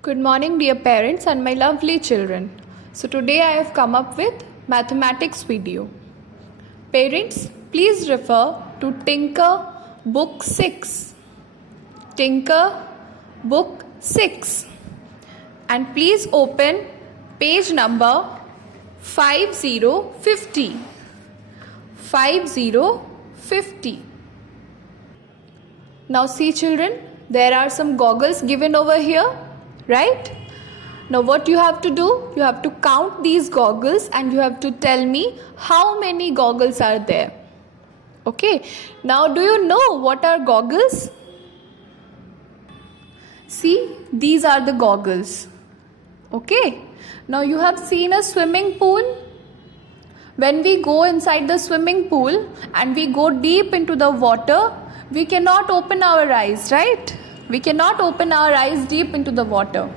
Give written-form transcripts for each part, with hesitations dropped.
Good morning, dear parents and my lovely children. So today I have come up with mathematics video. Parents, please refer to Tinker Book 6. Tinker Book 6. And please open page number 5050. 5050. Now see children, there are some goggles given over here. Right? Now what you have to do? You have to count these goggles and you have to tell me how many goggles are there. Okay. Now do you know what are goggles? See, these are the goggles. Okay. Now you have seen a swimming pool. When we go inside the swimming pool and we go deep into the water, we cannot open our eyes, right? We cannot open our eyes deep into the water.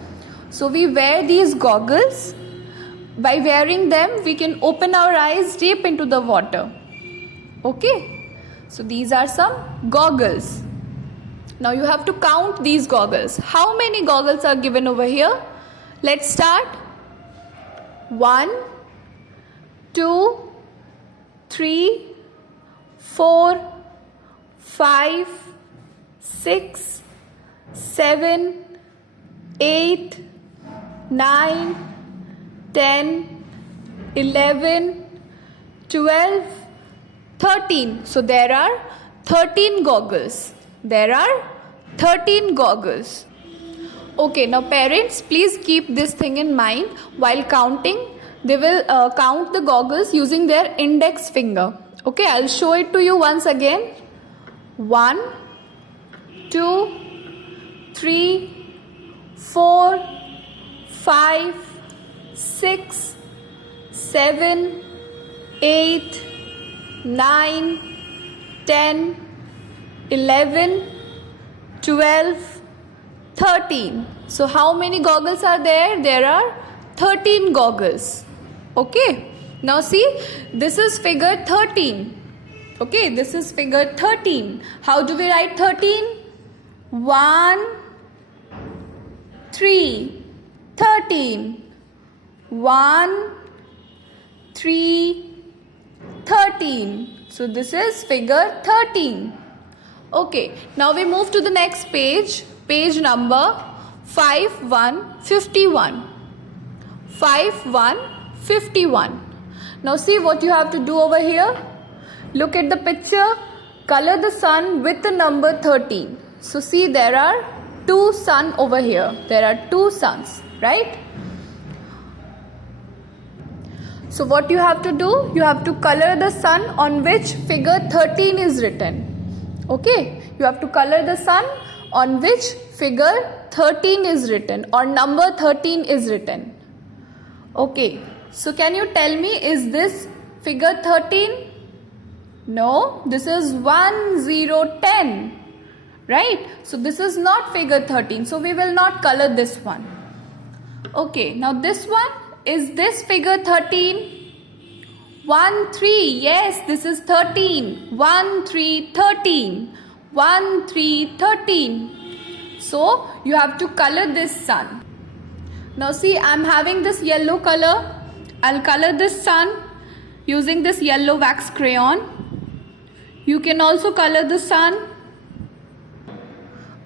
So we wear these goggles. By wearing them, we can open our eyes deep into the water. Okay? So these are some goggles. Now you have to count these goggles. How many goggles are given over here? Let's start. 1, 2, 3, 4, 5, 6, 7, 8, 9, 10, 11, 12, 13. So there are 13 goggles. There are 13 goggles. Okay, now parents, please keep this thing in mind. While counting, they will count the goggles using their index finger. Okay, I'll show it to you once again. 1, 2, 3, 4, 5, 6, 7, 8, 9, 10, 11, 12, 13. So how many goggles are there? There are 13 goggles. Okay. Now see, this is figure 13. Okay, this is figure 13. How do we write 13? 1, 3, 13. 1, 3, 13. So this is figure 13. Okay, now we move to the next page. Page number 5151. 5151. Now see what you have to do over here. Look at the picture. Color the sun with the number 13. So see, there are 2 sun over here. There are 2 suns, right? So what you have to do? You have to color the sun on which figure 13 is written. Okay? You have to color the sun on which figure 13 is written or number 13 is written. Okay. So can you tell me, is this figure 13? No, this is 1, 0, 10. Right? So this is not figure 13. So we will not color this one. Okay. Now this one, is this figure 13? 1, 3. Yes, this is 13. 1, 3, 13. 1, 3, 13. So you have to color this sun. Now see, I am having this yellow color. I'll color this sun using this yellow wax crayon. You can also color the sun.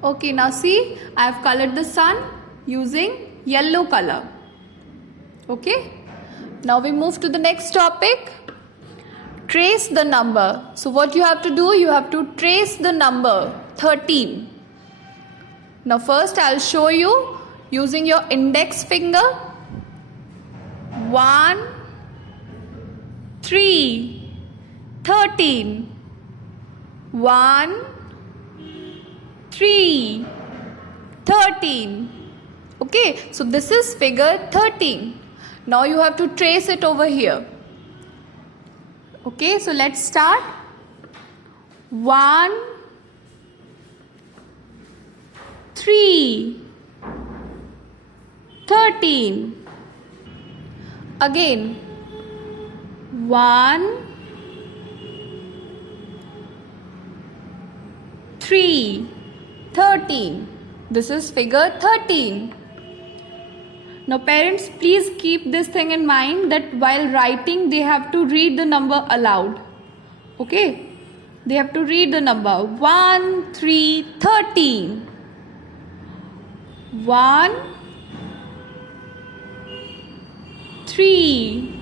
Okay, now see, I have colored the sun using yellow color. Okay, now we move to the next topic. Trace the number. So what you have to do, you have to trace the number 13. Now first I'll show you using your index finger. 1, 3, 13. 1, 3, 13. Okay, so this is figure 13. Now you have to trace it over here. Okay, so let's start. 1, 3, 13. Again. 1, 3, 13. This is figure 13. Now parents, please keep this thing in mind that while writing they have to read the number aloud. Okay? They have to read the number 1, 3, 13. 1, 3,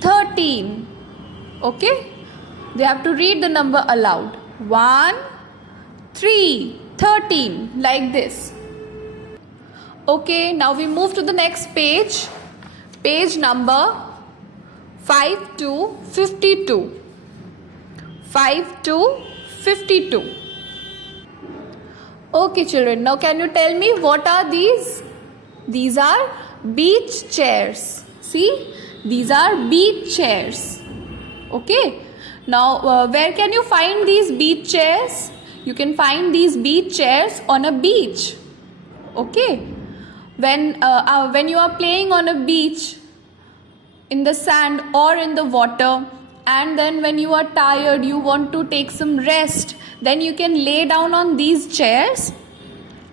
13. Okay? They have to read the number aloud. 1, 3, 13. Like this. Okay, now we move to the next page. Page number 5 to 52. 5 to 52. Okay children, now can you tell me what are these? These are beach chairs. See, these are beach chairs. Okay, now where can you find these beach chairs? You can find these beach chairs on a beach. Okay, when you are playing on a beach in the sand or in the water, and then when you are tired, you want to take some rest, then you can lay down on these chairs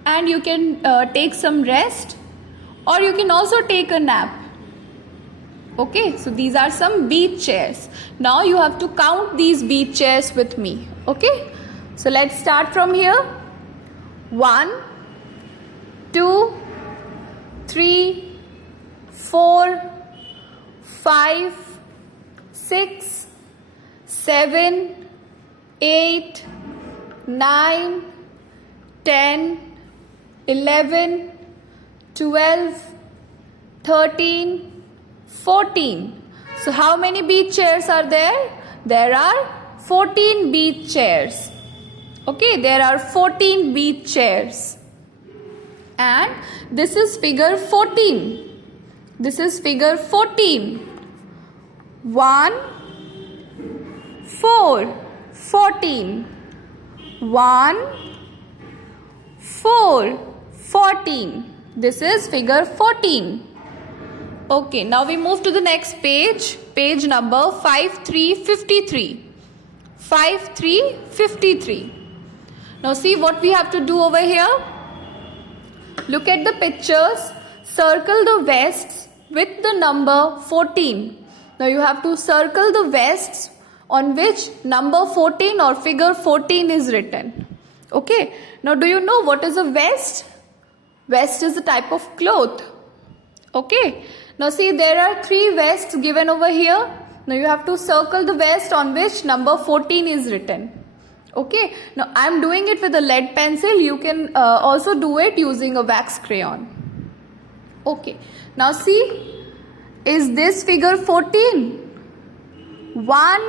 and you can take some rest, or you can also take a nap. Okay, so these are some beach chairs. Now you have to count these beach chairs with me. Okay, so let's start from here. 1, 2, 3, 4, 5, 6, 7, 8, 9, 10, 11, 12, 13, 14. So how many beach chairs are there? There are 14 beach chairs. Okay, there are 14 beach chairs. And this is figure 14. This is figure 14. 1, 4, 14. 1, 4, 14. This is figure 14. Okay, now we move to the next page. Page number 5353. 5353. Now see what we have to do over here. Look at the pictures. Circle the vests with the number 14. Now you have to circle the vests on which number 14 or figure 14 is written. Okay. Now do you know what is a vest? Vest is a type of cloth. Okay. Now see, there are 3 vests given over here. Now you have to circle the vest on which number 14 is written. Okay. Now I am doing it with a lead pencil. You can also do it using a wax crayon. Okay. Now see, is this figure 14? 1,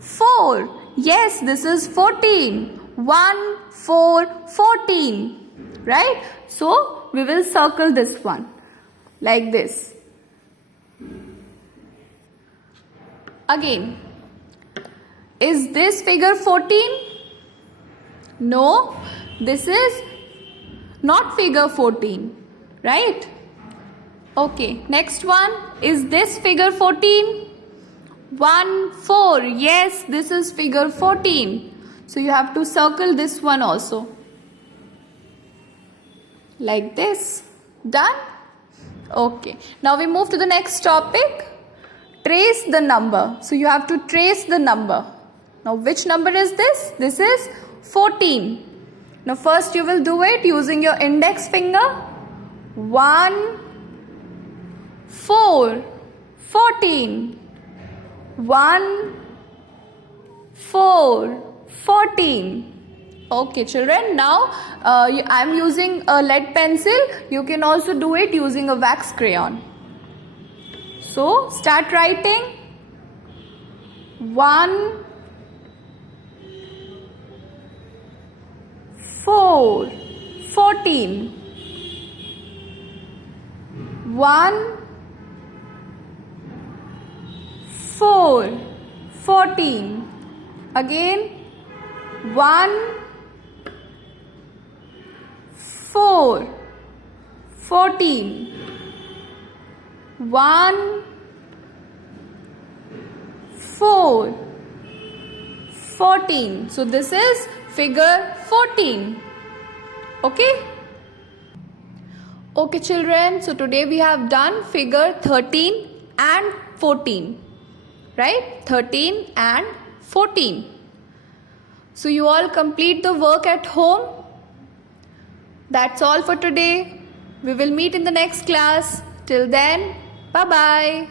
4. Yes, this is 14. 1, 4, 14. Right? So we will circle this one like this. Again, is this figure 14? No, this is not figure 14, right? Okay, next one, is this figure 14? 1, 4, yes, this is figure 14. So you have to circle this one also. Like this. Done? Okay, now we move to the next topic. Trace the number. So you have to trace the number. Now which number is this? This is 14. Now first you will do it using your index finger. 1, 4, 14. 1, 4, 14. Okay children, now I am using a lead pencil. You can also do it using a wax crayon. So start writing. 1, 4, 14. 1, 4, 14. Again. 1, 4, 14. 1, 4, 14. So this is figure 14. Okay. Okay children, so today we have done figure 13 and 14, right? 13 and 14. So you all complete the work at home. That's all for today. We will meet in the next class. Till then, bye-bye.